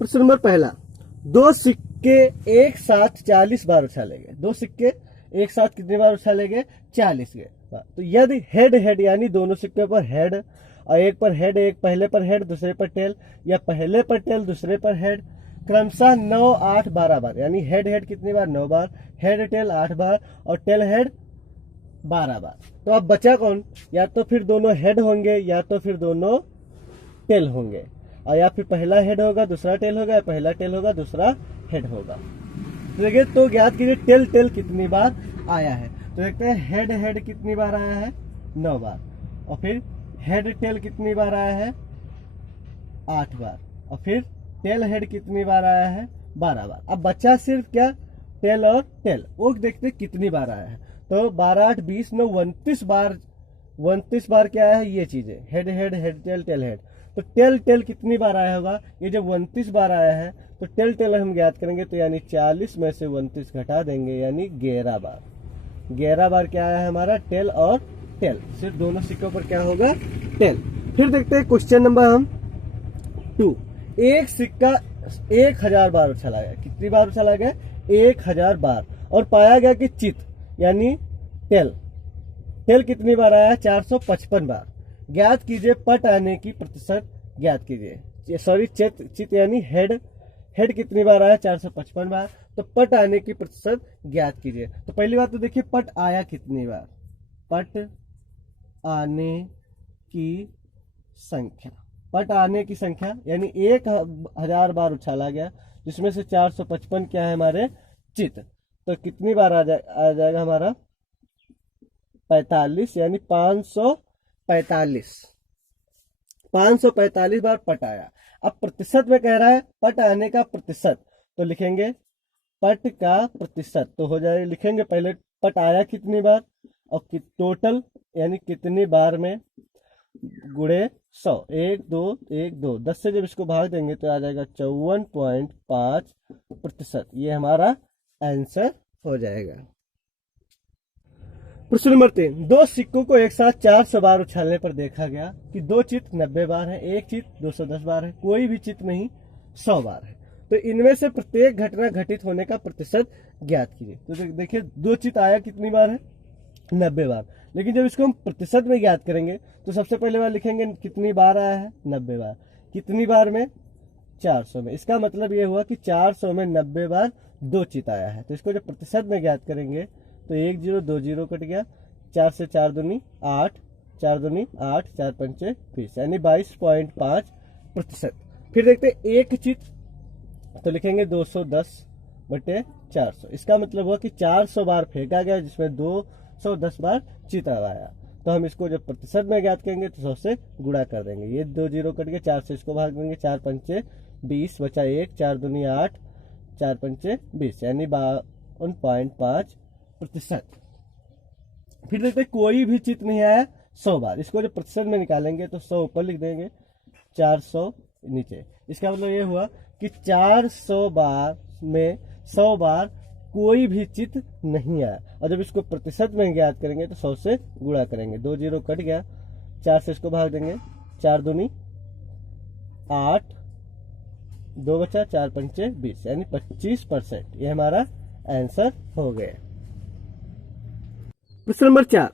प्रश्न नंबर पहला, दो सिक्के एक साथ 40 बार उछालेंगे। दो सिक्के एक साथ कितनी बार उछालेंगे? 40 बार। तो यदि हेड हेड यानी दोनों सिक्के पर हेड और एक पर हेड, एक पहले पर हेड दूसरे पर टेल, या पहले पर टेल दूसरे पर हेड, क्रमशः 9, 8, 12 बार, यानी हेड हेड कितनी बार? 9 बार, हेड टेल 8 बार और टेल हेड 12 बार। तो अब बचा कौन? या तो फिर दोनों हेड होंगे या तो फिर दोनों टेल होंगे, और या फिर पहला हेड होगा दूसरा टेल होगा, या पहला टेल होगा दूसरा हेड होगा। तो देखिए, तो ज्ञात कीजिए टेल टेल कितनी बार आया है। तो देखते हैं हेड हेड कितनी बार आया है? 9 बार। और फिर हेड टेल कितनी बार आया है? 8 बार। और फिर टेल हेड कितनी बार आया है? 12 बार। अब बचा सिर्फ क्या? टेल और टेल, वो देखते कितनी बार आया है। तो 12, 8, 20, 9, 29 बार। 29 बार क्या है? ये चीजें head head head tail tail head. तो टेल टेल कितनी बार आया होगा? ये जब 29 बार आया है तो टेल टेल हम ज्ञात करेंगे, तो यानी 40 में से 29 घटा देंगे, यानी 11 बार। 11 बार क्या आया है हमारा? टेल और टेल। सिर्फ दोनों सिक्कों पर क्या होगा? टेल। फिर देखते हैं क्वेश्चन नंबर हम 2। एक सिक्का 1000 बार उछाला गया। कितनी बार उछाला गया? 1000 बार। और पाया गया कि चित यानी टेल, टेल कितनी बार आया? 455 बार। ज्ञात कीजिए पट आने की प्रतिशत। ज्ञात कीजिए, सॉरी, चित यानी हेड, हेड कितनी बार आया? 455 बार। तो पट आने की प्रतिशत ज्ञात कीजिए। तो पहली बात तो देखिए पट आया कितनी बार? पट आने की संख्या, पट आने की संख्या यानी 1000 बार उछाला गया, जिसमें से 455 क्या है हमारे? चित। तो कितनी बार आ जाएगा हमारा? 45, यानी 545। 545 बार पट आया। अब प्रतिशत में कह रहा है पट आने का प्रतिशत, तो लिखेंगे पट का प्रतिशत। तो हो जाएगा, लिखेंगे पहले पट आया कितनी बार और टोटल यानी कितनी बार में गुणे 100। 1, 2, 1, 2, 10 से जब इसको भाग देंगे तो आ जाएगा 54.5%। ये हमारा आंसर हो जाएगा। प्रश्न नंबर 3, दो सिक्कों को एक साथ 400 बार उछालने पर देखा गया कि दो चित 90 बार है, एक चित 210 बार है, कोई भी चित नहीं 100 बार है। तो इनमें से प्रत्येक घटना घटित होने का प्रतिशत ज्ञात कीजिए। तो देखिए दो चित आया कितनी बार है? 90 बार। लेकिन जब इसको हम प्रतिशत में ज्ञात करेंगे तो सबसे पहले बार लिखेंगे कितनी बार आया है? 90 बार। कितनी बार में? 400 में। इसका मतलब ये हुआ कि 400 में 90 बार दो चित आया है। तो इसको जब प्रतिशत में ज्ञात करेंगे तो 1 0 2 0 कट गया, 4 से 4 दूनी 8, 4 दूनी 8, 4 पंचे 20, यानी 22.5%। फिर देखते एक चित, तो लिखेंगे 210 बटे 400। इसका मतलब हुआ कि 400 बार फेंका गया, जिसमें 210 बार चित आया। तो हम इसको जब प्रतिशत में ज्ञात करेंगे तो 100 से गुणा कर देंगे। ये 2 0 कट गए, 4 से इसको भाग देंगे, 4 पंचे 20 बचा 1, 4 दूनी 8, 4 पंचे 20, यानी 52.5%। फिर देखते कोई भी चित नहीं आया 100 बार। इसको जब प्रतिशत में निकालेंगे तो 100 ऊपर लिख देंगे, 400 नीचे। इसका मतलब ये हुआ कि 400 बार में 100 बार कोई भी चित नहीं आया। और जब इसको प्रतिशत में ज्ञात करेंगे तो 100 से गुणा करेंगे। 2 0 कट गया, 4 से इसको भाग देंगे, 4 दूनी 8, 2 बचा, 4 पंचे 20, यानी 25%। ये हमारा आंसर हो गया। प्रश्न नंबर 4,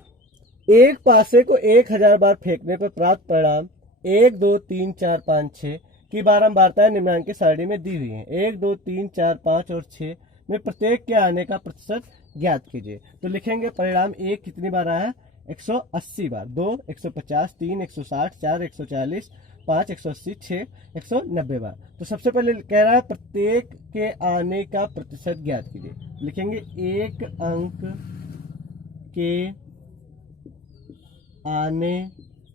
एक पासे को 1000 बार फेंकने पर प्राप्त परिणाम 1 2 3 4 5 6 की बारंबारता निम्नांकित सारणी में दी हुई है। 1 2 3 4 5 और 6 में प्रत्येक के आने का प्रतिशत ज्ञात कीजिए। तो लिखेंगे परिणाम 1 कितनी बार आया? 180 बार, 2 150, 3 160, 4 140, 5 180, 6 190 बार। तो सबसे पहले कह रहा है प्रत्येक के आने का प्रतिशत ज्ञात कीजिए। लिखेंगे एक अंक के आने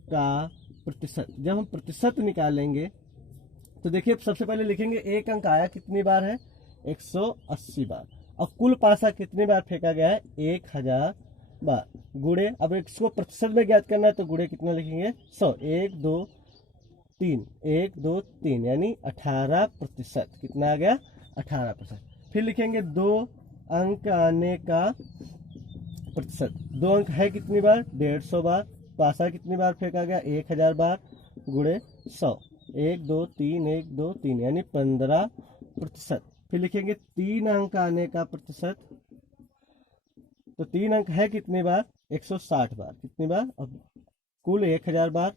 का प्रतिशत। जब हम प्रतिशत निकालेंगे तो देखिए सबसे पहले लिखेंगे एक अंक आया कितनी बार है? 180 बार। अब कुल पासा कितनी बार फेंका गया है? 1000 बार। गुणे, अब इसको प्रतिशत में ज्ञात करना है तो गुणे कितना लिखेंगे? 100। 1 2 3, 1 2 3, यानी 18%। कितना आ गया? 18%। फिर लिखेंगे दो अंक आने का प्रतिशत। दो अंक है कितनी बार? 150 बार। पासा कितनी बार फेंका गया? 1000 बार गुणे 100, 1 2 3 1 2 3 यानी 15%। फिर लिखेंगे 3 अंक आने का प्रतिशत, तो 3 अंक है कितनी बार, 160 बार। कितनी बार, अब कुल 1000 बार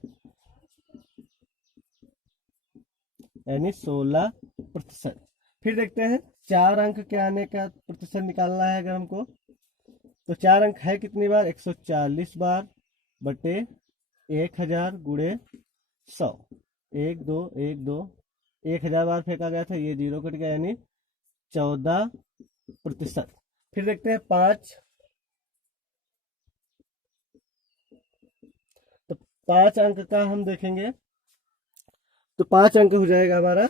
यानी 16%। फिर देखते हैं 4 अंक के आने का प्रतिशत निकालना है अगर हमको, तो 4 अंक है कितनी बार, 140 बार बटे 1000 गुणे 100। 1 2 1 2 1000 बार फेंका गया था, ये 0 कट गया यानी 14%। फिर देखते हैं 5, तो 5 अंक का हम देखेंगे, तो 5 अंक हो जाएगा हमारा,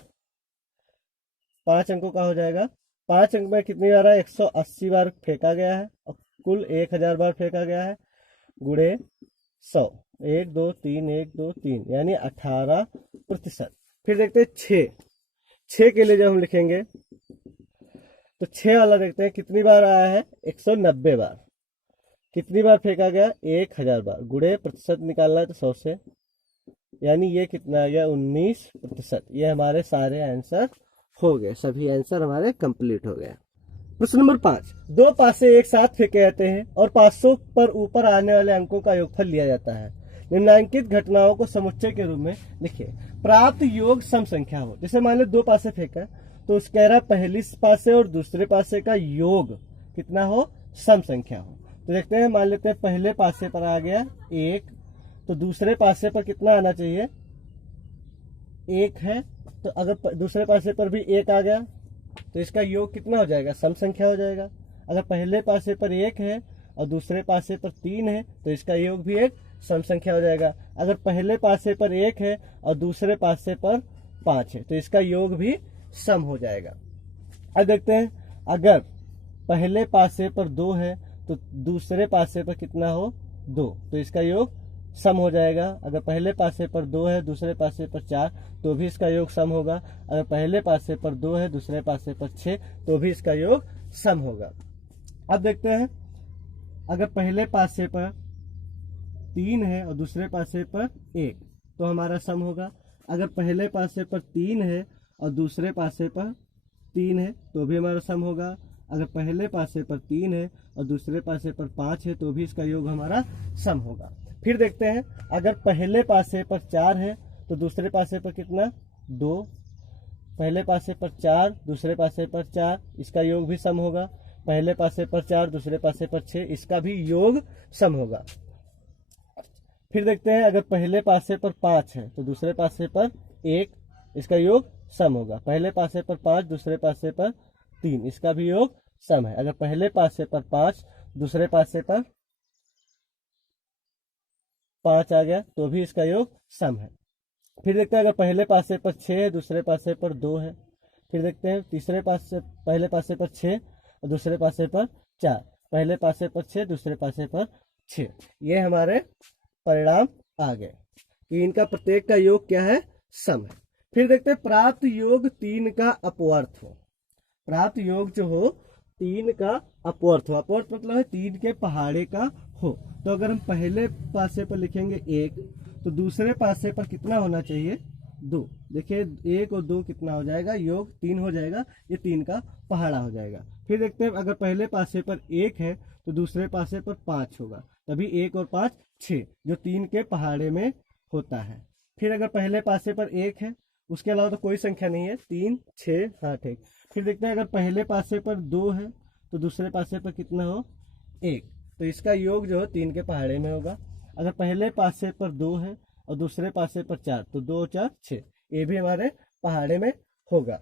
5 अंकों का हो जाएगा। 5 अंक में कितनी बार है, 180 बार फेंका गया है और कुल 1000 बार फेंका गया है गुणे 100। 1 2 3 1 2 3 यानी 18%। फिर देखते हैं 6 के लिए जब हम लिखेंगे तो 6 वाला देखते हैं कितनी बार आया है, 190 बार। कितनी बार फेंका गया, 1000 बार गुणे प्रतिशत निकालना है तो 100 से, यानी ये कितना आ गया, 19%। ये हमारे सारे आंसर हो गए, सभी आंसर हमारे कंप्लीट हो गए। प्रश्न नंबर 5, दो पासे एक साथ फेंके जाते हैं और 500 पर ऊपर आने वाले अंकों का योगफल लिया जाता है। निम्नलिखित घटनाओं को समुच्चय के रूप में लिखिए। प्राप्त योग सम संख्या हो। जैसे मान लो 2 पासे फेंका तो उस कह रहा पहली पासे और दूसरे पासे का योग कितना हो, सम संख्या हो। तो देखते हैं, मान लेते हैं पहले पासे पर आ गया 1, तो दूसरे पासे पर कितना आना चाहिए, 1 है। तो अगर दूसरे पासे पर भी 1 आ गया तो इसका योग कितना हो जाएगा, सम संख्या हो जाएगा। अगर पहले पासे पर 1 है और दूसरे पासे पर 3 है तो इसका योग भी एक सम संख्या हो जाएगा। अगर पहले पासे पर 1 है और दूसरे पासे पर 5 है तो इसका योग भी सम हो जाएगा। अब देखते हैं, अगर पहले पासे पर 2 है तो दूसरे पासे पर कितना हो, 2, तो इसका योग सम हो जाएगा। अगर पहले पासे पर 2 है दूसरे पासे पर 4 तो भी इसका योग सम होगा। अगर पहले पासे पर 2 है दूसरे पासे पर 6 तो भी इसका योग सम होगा। अब देखते हैं, अगर पहले पासे पर 3 है और दूसरे पासे पर 1 तो हमारा सम होगा। अगर पहले पासे पर 3 है और दूसरे पासे पर 3 है तो भी हमारा सम होगा। अगर पहले पासे पर 3 है और दूसरे पासे पर 5 है तो भी इसका योग हमारा सम होगा। फिर देखते हैं, अगर पहले पासे पर 4 है तो दूसरे पासे पर कितना, 2, पहले पासे पर 4 दूसरे पासे पर 4, इसका योग भी सम होगा। पहले पासे पर 4 दूसरे पासे पर 6, इसका भी योग सम होगा। फिर देखते हैं, अगर पहले पासे पर 5 है तो दूसरे पासे पर 1, इसका योग सम होगा। पहले पासे पर 5 दूसरे पासे पर 3, इसका भी योग सम है। अगर पहले पासे पर 5 दूसरे पासे पर 5 आ गया तो भी इसका योग सम है। फिर देखते हैं, अगर पहले पासे पर 6 है दूसरे पासे पर 2 है। फिर देखते हैं, तीसरे पासे, पहले पासे पर 6 और दूसरे पासे पर 4, पहले पासे पर 6 दूसरे पासे पर 6, ये हमारे परिणाम आ गए कि इनका प्रत्येक का योग क्या है, सम है। फिर देखते हैं, प्राप्त योग 3 का अपवर्त हो। प्राप्त योग जो हो 3 का अपवर्त हो, अपवर्त मतलब है 3 के पहाड़े का हो। तो अगर हम पहले पासे पर लिखेंगे 1 तो दूसरे पासे पर कितना होना चाहिए, 2। देखिए 1 और 2 कितना हो जाएगा, योग 3 हो जाएगा, ये 3 का पहाड़ा हो जाएगा। फिर देखते हैं, अगर पहले पासे पर 1 है तो दूसरे पासे पर 5 होगा, तभी 1 और 5 6, जो 3 के पहाड़े में होता है। फिर अगर पहले पासे पर 1 है, उसके अलावा तो कोई संख्या नहीं है, 3 6 8 1। फिर देखते हैं, अगर पहले पासे पर 2 है तो दूसरे पासे पर कितना हो, 1, तो इसका योग जो है 3 के पहाड़े में होगा। अगर पहले पासे पर 2 है और दूसरे पासे पर 4 तो 2 4 6, ये भी हमारे पहाड़े में होगा।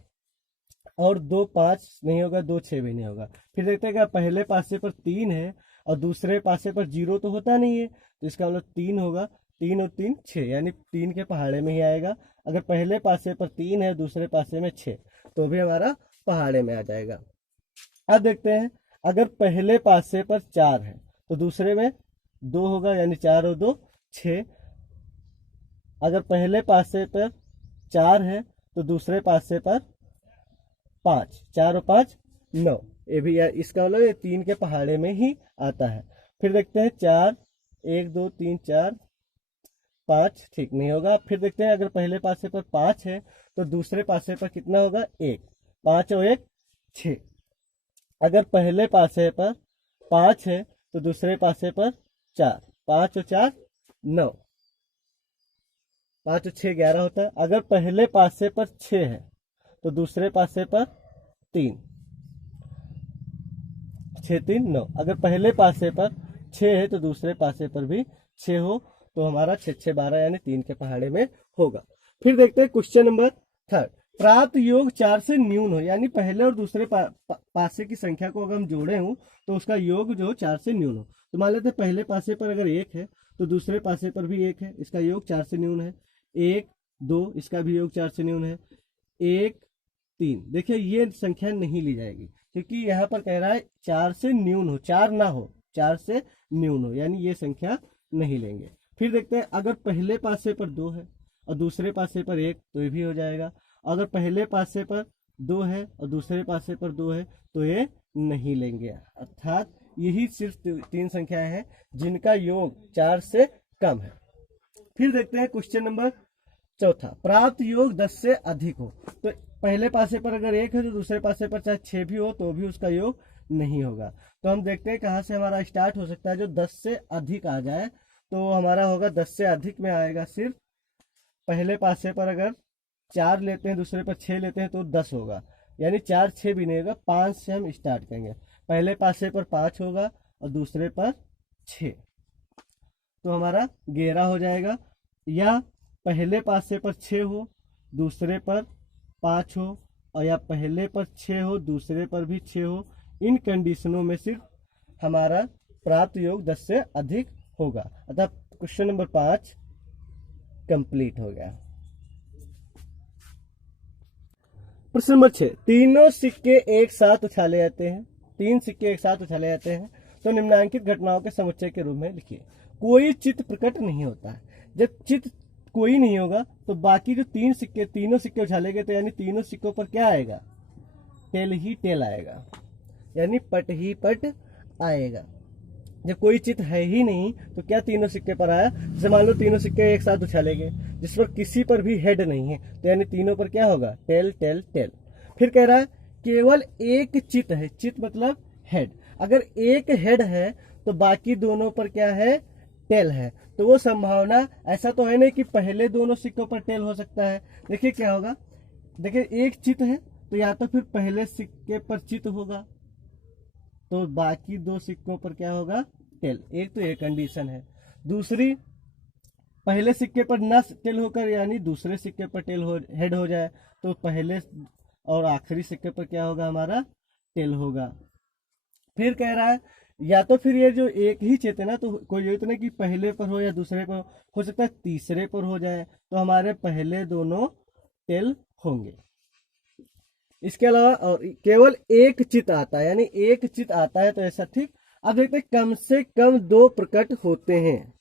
और 2 5 नहीं होगा, 2 6 भी नहीं होगा। फिर देखते हैं, अगर पहले पासे पर 3 है और दूसरे पासे पर 0 तो होता नहीं है, तो इसका मतलब 3 होगा। 3 और 3 6, यानी 3 के पहाड़े में ही आएगा। अगर पहले पासे पर 3 है दूसरे पासे में 6 तो भी हमारा पहाड़े में आ जाएगा। अब देखते हैं, अगर पहले पासे पर 4 है तो दूसरे में 2 होगा, यानी 4 और 2 6। अगर पहले पासे पर 4 है तो दूसरे पासे पर 5, 4 और 5 9, ये भी इसका मतलब ये 3 के पहाड़े में ही आता है। फिर देखते हैं, 4 1 2 3 4 5 ठीक नहीं होगा। फिर देखते हैं, अगर पहले पासे पर 5 है तो दूसरे पासे पर कितना होगा, 1। 5 और 1 6। अगर पहले पासे पर 5 है तो दूसरे पासे पर 4। 5 और 4 9। 5 और 6 11 होता है। अगर पहले पासे पर 6 है तो दूसरे पासे पर 3। 6 3 9। अगर पहले पासे पर 6 है तो दूसरे पासे पर भी 6 हो तो हमारा 6 6 12 यानी 3 के पहाड़े में होगा। फिर देखते हैं क्वेश्चन नंबर 3। प्राप्त योग 4 से न्यून हो, यानी पहले और दूसरे पासे की संख्या को अगर हम जोड़े हूं तो उसका योग जो 4 से न्यून हो। तो मान लेते हैं पहले पासे पर अगर 1 है तो दूसरे पासे पर भी 1 है, इसका योग 4 से न्यून है। 1 2 इसका भी योग 4 से न्यून है। 1 3 देखिए ये संख्या नहीं ली जाएगी क्योंकि यहाँ पर कह रहा है 4 से न्यून हो, 4 ना हो, 4 से न्यून हो, यानी ये संख्या नहीं लेंगे। फिर देखते हैं, अगर पहले पासे पर 2 है और दूसरे पासे पर 1 तो ये भी हो जाएगा। अगर पहले पासे पर 2 है और दूसरे पासे पर 2 है तो ये नहीं लेंगे। अर्थात यही सिर्फ 3 संख्याएं हैं जिनका योग 4 से कम है। फिर देखते हैं क्वेश्चन नंबर 4। प्राप्त योग 10 से अधिक हो, तो पहले पासे पर अगर 1 है तो दूसरे पासे पर चाहे 6 भी हो तो भी उसका योग नहीं होगा। तो हम देखते हैं कहाँ से हमारा स्टार्ट हो सकता है। जो 10 से अधिक आ जाए तो हमारा होगा 10 से अधिक में आएगा सिर्फ पहले पासे पर अगर 4 लेते हैं दूसरे पर 6 लेते हैं तो 10 होगा, यानी 4 6 भी नहीं होगा। 5 से हम स्टार्ट करेंगे। पहले पासे पर 5 होगा और दूसरे पर 6 तो हमारा 11 हो जाएगा। या पहले पासे पर 6 हो दूसरे पर 5 हो, और या पहले पर 6 हो दूसरे पर भी 6 हो, इन कंडीशनों में सिर्फ हमारा प्राप्त योग 10 से अधिक होगा। अतः क्वेश्चन नंबर 5 कंप्लीट हो गया। प्रश्न नंबर 6। तीनों सिक्के एक साथ उछाले जाते हैं। 3 सिक्के एक साथ उछाले जाते हैं तो निम्नलिखित घटनाओं के समुच्चय के रूप में लिखिए। कोई चित्त प्रकट नहीं होता है। जब चित्त कोई नहीं होगा तो बाकी जो तीनों सिक्के उछाले गए तो यानी तीनों सिक्कों पर क्या आएगा, टेल ही टेल आएगा, यानी पट ही पट आएगा। जब कोई चित्त है ही नहीं तो क्या तीनों सिक्के पर आया। जैसे मान लो तीनों सिक्के एक साथ उछाले गए जिस पर किसी पर भी हेड नहीं है तो यानी तीनों पर क्या होगा, टेल टेल टेल। फिर कह रहा है केवल एक चित्त है, चित्त मतलब हेड। अगर एक हेड है तो बाकी दोनों पर क्या है, टेल है। तो वो संभावना ऐसा तो है नहीं कि पहले दोनों सिक्कों पर टेल हो सकता है। देखिए क्या होगा, देखिए एक चित्त है तो या तो फिर पहले सिक्के पर चित्त होगा तो बाकी 2 सिक्कों पर क्या होगा, टेल। एक तो ये कंडीशन है। दूसरी, पहले सिक्के पर न टेल होकर यानी दूसरे सिक्के पर टेल हो, हेड हो जाए तो पहले और आखिरी सिक्के पर क्या होगा, हमारा टेल होगा। फिर कह रहा है या तो फिर ये जो एक ही चित्त है ना तो कोई जरूरत नहीं कि पहले पर हो या दूसरे पर हो सकता है तीसरे पर हो जाए तो हमारे पहले दोनों टेल होंगे। इसके अलावा और केवल एक चित्त आता है, यानी एक चित्त आता है तो ऐसा ठीक। अब देखते हैं कम से कम 2 प्रकट होते हैं।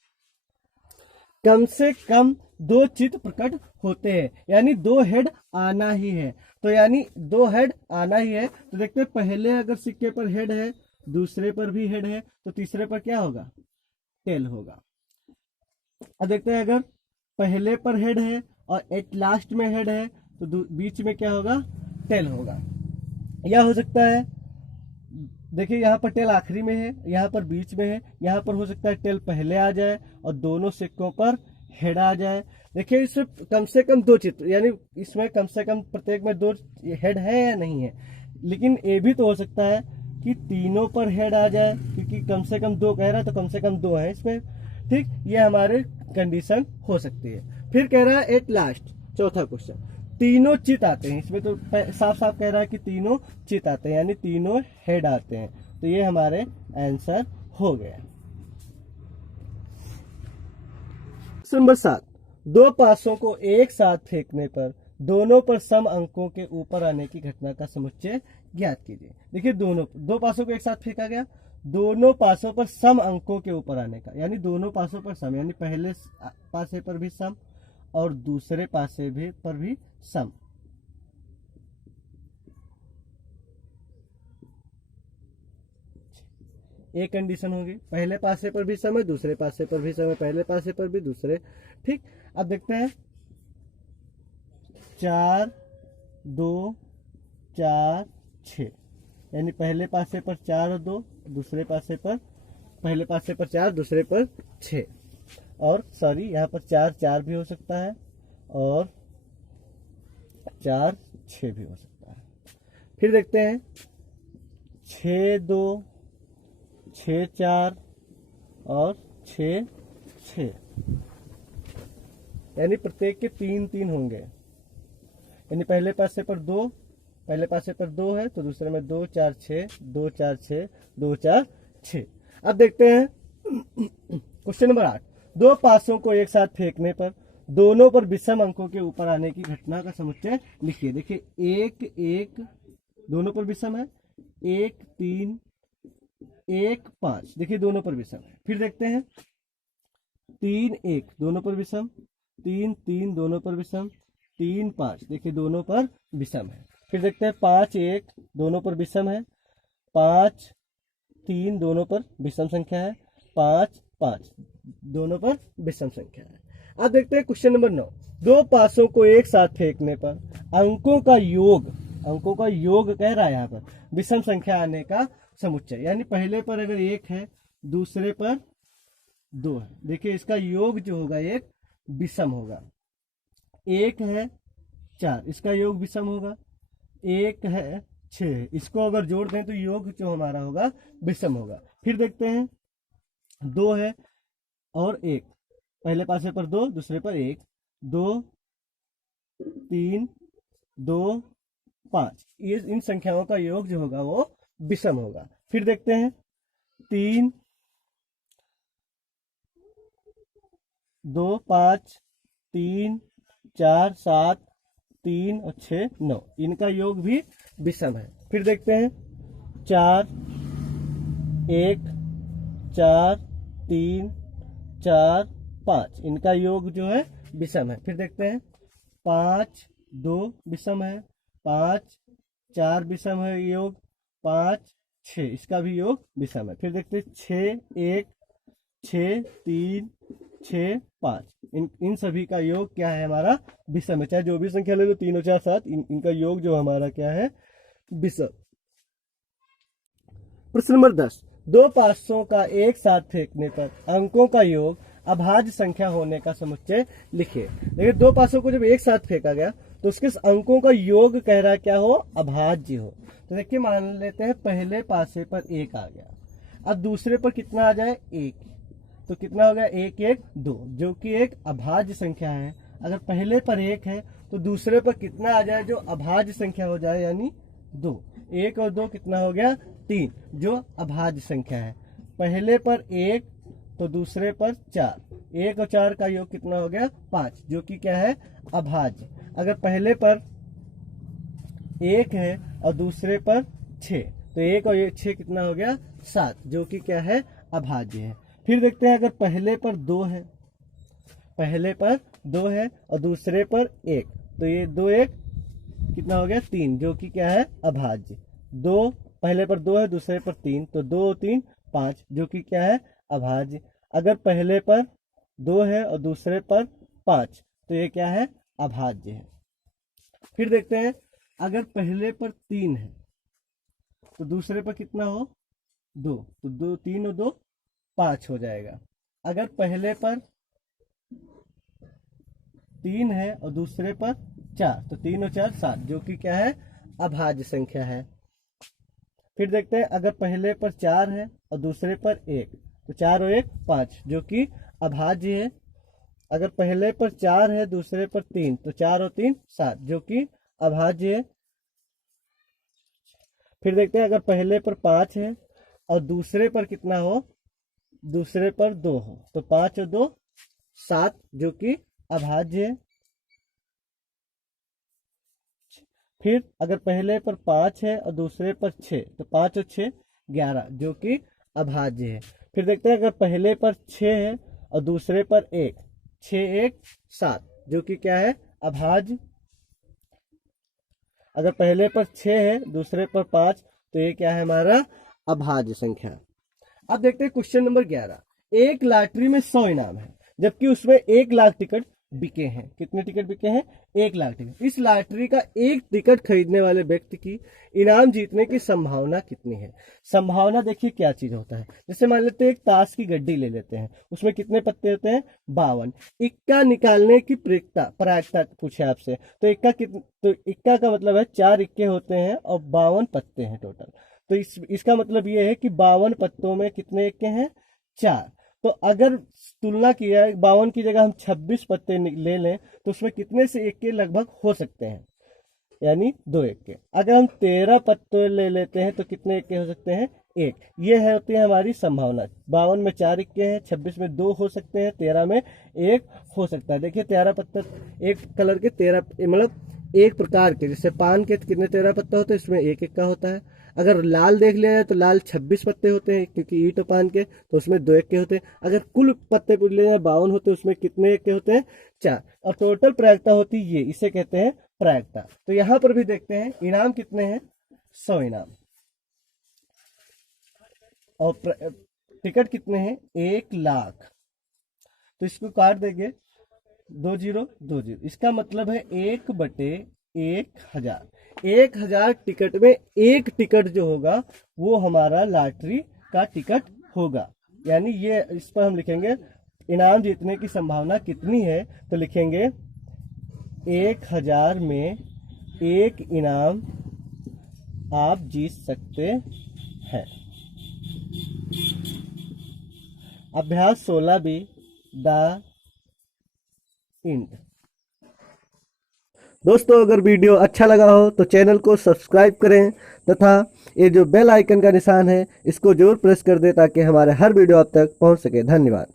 कम से कम 2 चित्त प्रकट होते हैं यानी 2 हेड आना ही है। तो यानी 2 हेड आना ही है। तो देखते हैं पहले अगर सिक्के पर हेड है दूसरे पर भी हेड है तो तीसरे पर क्या होगा, टेल होगा। अब देखते हैं अगर पहले पर हेड है और एट लास्ट में हेड है तो बीच में क्या होगा, टेल होगा। या हो सकता है देखिए यहाँ पर टेल आखिरी में है, यहाँ पर बीच में है, यहाँ पर हो सकता है टेल पहले आ जाए और दोनों सिक्कों पर हेड आ जाए। देखिए इसमें कम से कम 2 चित्र, यानी इसमें कम से कम प्रत्येक में 2 हेड है या नहीं है। लेकिन ये भी तो हो सकता है कि तीनों पर हेड आ जाए, क्योंकि कम से कम 2 कह रहा है तो कम से कम 2 है इसमें। ठीक, ये हमारे कंडीशन हो सकती है। फिर कह रहा है एट लास्ट, चौथा क्वेश्चन, तीनों चित आते हैं। इसमें तो साफ साफ कह रहा है कि तीनों चित आते हैं यानी तीनों हेड आते हैं। तो ये हमारे आंसर हो गया। नंबर 7। 2 पासों को एक साथ फेंकने पर दोनों पर सम अंकों के ऊपर आने की घटना का समुच्चय ज्ञात कीजिए। देखिए दोनों 2 पासों को एक साथ फेंका गया, दोनों पासों पर सम अंकों के ऊपर आने का, यानी दोनों पासों पर सम, यानी पहले पासे पर भी सम और दूसरे पासे भी पर भी सम। एक कंडीशन होगी, पहले पासे पर भी सम है, दूसरे पासे पर भी सम है, पहले पासे पर भी दूसरे। ठीक, अब देखते हैं 4 2 4 6, यानी पहले पासे पर 4 और 2, दूसरे पासे पर, पहले पासे पर 4, दूसरे पर 6, और सॉरी यहाँ पर 4 4 भी हो सकता है और 4 6 भी हो सकता है। फिर देखते हैं 6 2 6 4 और 6 6, यानी प्रत्येक के 3 3 होंगे, यानी पहले पासे पर 2, पहले पासे पर 2 है तो दूसरे में 2 4 6 2 4 6 2 4 6। अब देखते हैं क्वेश्चन नंबर 8, दो पासों को एक साथ फेंकने पर दोनों पर विषम अंकों के ऊपर आने की घटना का समुच्चय लिखिए। देखिए 1 1 दोनों पर विषम है, 1 3 1 5, देखिए दोनों पर विषम है। फिर देखते हैं 3 1 दोनों पर विषम, 3 3 दोनों पर विषम, 3 5 देखिए दोनों पर विषम है। फिर देखते हैं 5 1 दोनों पर विषम है, 5 3 दोनों पर विषम संख्या है, 5 5 दोनों पर विषम संख्या है। अब देखते हैं क्वेश्चन नंबर 9, दो पासों को एक साथ फेंकने पर अंकों का योग कह रहा है यहाँ पर विषम संख्या आने का समुच्चय, यानी पहले पर अगर 1 है, दूसरे पर 2 है, देखिए इसका योग जो होगा एक विषम होगा। 1 है 4, इसका योग विषम होगा, 1 है 6, इसको अगर जोड़ दें तो योग जो हमारा होगा विषम होगा। फिर देखते हैं 2 है और 1, पहले पासे पर 2, दूसरे पर 1, 2 3 2 5, ये इन संख्याओं का योग जो होगा वो विषम होगा। फिर देखते हैं 3 2 5 3 4 7 3 और 6 9, इनका योग भी विषम है। फिर देखते हैं 4 1 4 3 4 5, इनका योग जो है विषम है। फिर देखते हैं 5 2 विषम है, 5 4 विषम है योग, 5 6 इसका भी योग विषम है। फिर देखते हैं 6 1 6 3 6 5, इन सभी का योग क्या है हमारा विषम है, चाहे जो भी संख्या ले लो 3 और 4 7, इनका योग जो हमारा क्या है विषम। प्रश्न नंबर 10, दो पासों का एक साथ फेंकने पर अंकों का योग अभाज्य संख्या होने का समुच्चय लिखिए। देखिए दो पासों को जब एक साथ फेंका गया तो उसके अंकों का योग कह रहा है क्या हो, अभाज्य हो। तो देखिए मान लेते हैं पहले पासे पर 1 आ गया, अब दूसरे पर कितना आ जाए 1, तो कितना हो गया 1 1 2, जो कि एक अभाज्य संख्या है। अगर पहले पर 1 है तो दूसरे पर कितना आ जाए जो अभाज्य संख्या हो जाए, यानी 2, 1 और 2 कितना हो गया 3, जो अभाज्य संख्या है। पहले पर 1 तो दूसरे पर 4, 1 और 4 का योग कितना हो गया 5, जो कि क्या है अभाज्य। अगर पहले पर 1 है और दूसरे पर 6, तो 1 और 6 कितना हो गया 7, जो कि क्या है अभाज्य है। फिर देखते हैं अगर पहले पर 2 है, पहले पर 2 है और दूसरे पर 1, तो ये 2 1 कितना हो गया 3, जो कि क्या है अभाज्य। 2 पहले पर 2 है, दूसरे पर 3, तो 2 3 5, जो कि क्या है अभाज्य। अगर पहले पर 2 है और दूसरे पर 5, तो ये क्या है अभाज्य है। फिर देखते हैं अगर पहले पर 3 है तो दूसरे पर कितना हो 2, तो 2 3 और 2 5 हो जाएगा। अगर पहले पर 3 है और दूसरे पर 4, तो 3 और 4 7, जो कि क्या है अभाज्य संख्या है। फिर देखते हैं अगर पहले पर 4 है और दूसरे पर 1, तो 4 और 1 5, जो कि अभाज्य है। अगर पहले पर 4 है दूसरे पर 3, तो 4 और 3 7, जो कि अभाज्य है। फिर देखते हैं अगर पहले पर 5 है और दूसरे पर कितना हो, दूसरे पर 2 हो, तो 5 और 2 7, जो कि अभाज्य है। फिर अगर पहले पर 5 है और दूसरे पर 6, तो 5 और 6 11, जो कि अभाज्य है। फिर देखते हैं अगर पहले पर 6 है और दूसरे पर 1, 6 1 7, जो कि क्या है अभाज्य। अगर पहले पर 6 है दूसरे पर 5, तो ये क्या है हमारा अभाज्य संख्या। अब देखते हैं क्वेश्चन नंबर 11। एक लॉटरी में 100 इनाम है, जबकि उसमें 1 लाख टिकट बिके हैं। कितने टिकट बिके हैं? 1 लाख टिकट। इस लॉटरी का एक टिकट खरीदने वाले व्यक्ति की इनाम जीतने की संभावना कितनी है? संभावना देखिए क्या चीज होता है। जैसे मान लेते हैं एक ताश की गड्डी ले लेते हैं, उसमें कितने पत्ते होते हैं? 52। इक्का निकालने की प्रायिकता पूछे आपसे, तो इक्का का मतलब है 4 इक्के होते हैं और 52 पत्ते हैं टोटल। तो इसका मतलब ये है कि 52 पत्तों में कितने इक्के हैं? 4। तो अगर तुलना किया 52 की जगह हम 26 पत्ते ले लें तो उसमें कितने से इक्के लगभग हो सकते हैं? यानी 2 इक्के। अगर हम 13 पत्ते ले लेते हैं तो कितने इक्के हो सकते हैं? 1। ये है होती है हमारी संभावना। 52 में 4 इक्के हैं, 26 में 2 हो सकते हैं, 13 में 1 हो सकता है। देखिए 13 पत्ता, एक कलर के 13 मतलब एक प्रकार के, जैसे पान के कितने 13 पत्ता होते हैं, इसमें 1 इक्का होता है। अगर लाल देख लिया जाए तो लाल 26 पत्ते होते हैं, क्योंकि ईंट पान के, तो उसमें 2 इक्के होते हैं। अगर कुल पत्ते पूछ लिए जाए 52 होते हैं, उसमें कितने इक्के होते हैं? 4। और टोटल प्रायिकता होती है ये, इसे कहते हैं प्रायिकता। तो यहां पर भी देखते हैं इनाम कितने हैं? 100 इनाम। और टिकट कितने हैं? 1 लाख। तो इसको काट देंगे, 2 जीरो 2 जीरो। इसका मतलब है 1/1000। 1000 टिकट में एक टिकट जो होगा वो हमारा लॉटरी का टिकट होगा। यानी ये इस पर हम लिखेंगे इनाम जीतने की संभावना कितनी है, तो लिखेंगे 1000 में 1 इनाम आप जीत सकते हैं। अभ्यास 16 भी द इंड। दोस्तों अगर वीडियो अच्छा लगा हो तो चैनल को सब्सक्राइब करें तथा ये जो बेल आइकन का निशान है इसको जरूर प्रेस कर दें ताकि हमारे हर वीडियो आप तक पहुंच सके। धन्यवाद।